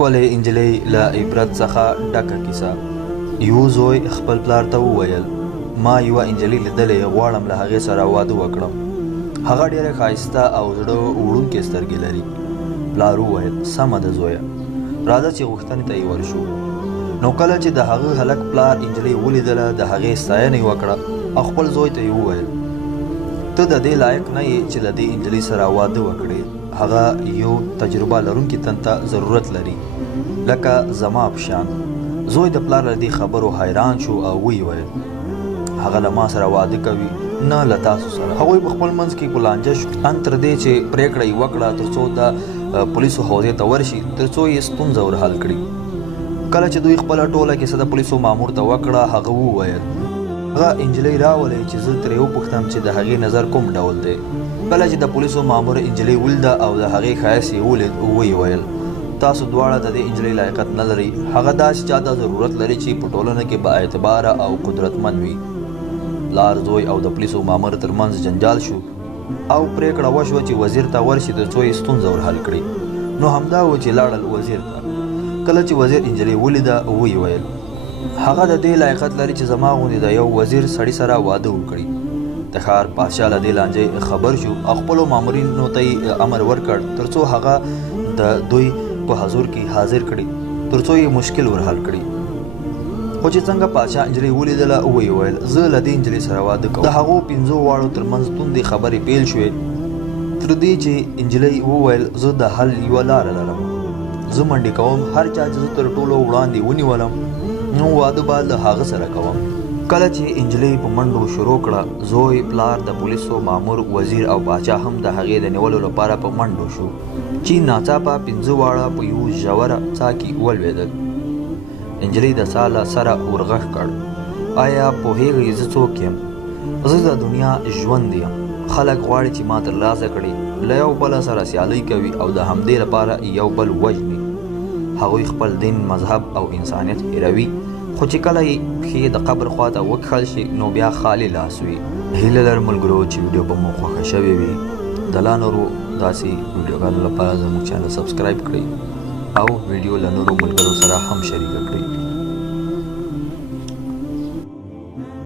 ښکلې نجلۍ له عبرت څخه ډکه کیسه. یو زوی خپل پلار ته وویل ما یوه نجلۍ لیدلې غواړم له هغې سره واده وکړم. هغه ډېره ښایسته او زړه وړونکې سترګې لري. پلار وویل سمه ده زویه راځه چې غوښتنې ته یې ورشو. نو کله چې د هغه هلک پلار نجلۍ ولیدله د هغې ستاینه یې وکړه او خپل زوی ته یې وویل ته د دې لایق نه یې چې له دې نجلۍ سره واده وکړې. هغه یو تجربه لرونکي تن ته ضرورت لري لکه زما په شان. زوی د پلار له دې خبرو حیران شو او ویې ویل هغه له ما سره واده کوي نه له تاسو سره. هغوی په خپل منځ کې پلانجه شو ان تر دې چې پریکړه یې وکړه تر څو د پولیسو حوزې ته ورشي تر څو یې ستونزه ورحل کړي. کله چې دوی خپله ټوله کیسه د پولیسو مامور ته وکړه هغه وویل هغه نجلۍ راولئ چې زه ترې وپوښتم چې د هغې نظر کوم ډول دی. کله چې د پولیسو مامور نجلۍ ولیده او د هغې ښایست یې ولید ویې ویل تاسو دواړه د دې نجلۍ لایقت نه لرئ. هغه داسې چا ته ضرورت لري چې په ټولنه کې با اعتباره او قدرتمند وي. پلار زوی او د پولیسو مامور ترمنځ جنجال شو او پریکړه وشوه چې وزیر ته ورشي تر څو یې ستونزه ورحل کړي. نو همدا و چې لاړل وزیر ته. کله چې وزیر نجلۍ ولیده ویې ویل هغه د دې لایقت لري چې زما غوندې د یو وزیر سړي سره واده وکړي. د ښار پادشاه له دې لانجې خبر شو او خپلو مامورینو ته یې امر ورکړ تر څو هغه د دوی په حضور کې حاضر کړي تر څو یې مشکل ورحل کړي. خو چې څنګه پادشاه نجلۍ ولیدله ویې ویل زه له دې نجلۍ سره واده کوم. د هغو پنځو واړو ترمنځ توندې خبرې پیل شوې تر دې چې نجلۍ وویل زه د حل یوه لاره لرم. زه منډې کوم هر چا چې زه تر ټولو وړاندې ونیولم نو واده به له هغه سره کوم. کله چې نجلۍ په منډو شروع کړه زوی پلار د پولیسو مامور وزیر او باچا هم د هغې د نیولو لپاره په منډو شو چې ناڅاپه پنځه واړه په یو ژوره څاه کې ولوېدل. نجلۍ د ساه له سره ورغږ کړ آیا پوهېږئ زه څوک یم؟ زه د دنیا ژوند یم. خلک غواړي چې ما ترلاسه کړي له یو بله سره سیالۍ کوي او د همدې لپاره یو بل وژني. هغوی خپل دین مذهب او انسانیت هیروي خو چې کله یې پښې د قبر خواته وکښل شي نو بیا خالي لاس وي. هیله لرم ملګرو چې ویډیو به مو خوښه شوې وي. د لا نورو داسې ویډیوګانو لپاره زموږ چینل سبسکرایب کړئ او ویډیو له نورو ملګرو سره هم شریکه کړئ.